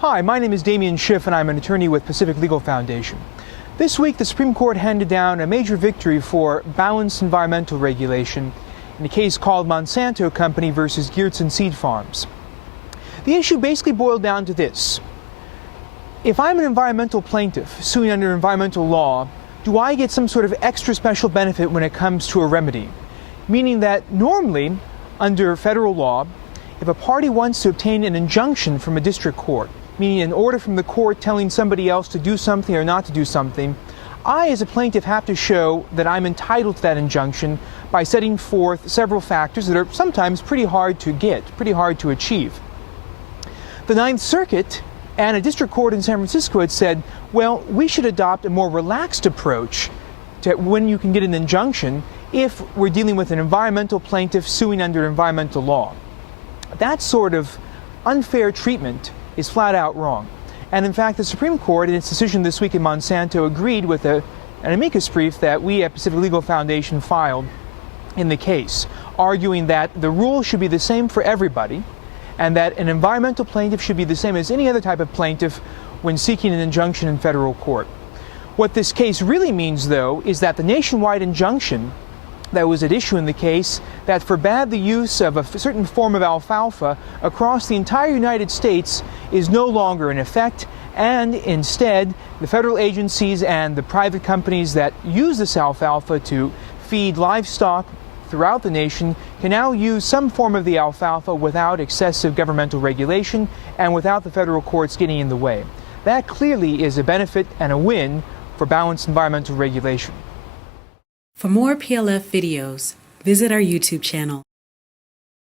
Hi, my name is Damian Schiff and I'm an attorney with Pacific Legal Foundation. This week the Supreme Court handed down a major victory for balanced environmental regulation in a case called Monsanto Company versus Geertsen Seed Farms. The issue basically boiled down to this. If I'm an environmental plaintiff suing under environmental law, do I get some sort of extra special benefit when it comes to a remedy? Meaning that normally, under federal law, if a party wants to obtain an injunction from a district court, meaning an order from the court telling somebody else to do something or not to do something, I as a plaintiff have to show that I'm entitled to that injunction by setting forth several factors that are sometimes pretty hard to get, pretty hard to achieve. The Ninth Circuit and a district court in San Francisco had said, well, we should adopt a more relaxed approach to when you can get an injunction if we're dealing with an environmental plaintiff suing under environmental law. That sort of unfair treatment is flat out wrong. And in fact, the Supreme Court, in its decision this week in Monsanto, agreed with an amicus brief that we at Pacific Legal Foundation filed in the case, arguing that the rules should be the same for everybody and that an environmental plaintiff should be the same as any other type of plaintiff when seeking an injunction in federal court. What this case really means, though, is that the nationwide injunction that was at issue in the case that forbade the use of a certain form of alfalfa across the entire United States is no longer in effect, and instead the federal agencies and the private companies that use this alfalfa to feed livestock throughout the nation can now use some form of the alfalfa without excessive governmental regulation and without the federal courts getting in the way. That clearly is a benefit and a win for balanced environmental regulation. For more PLF videos, visit our YouTube channel.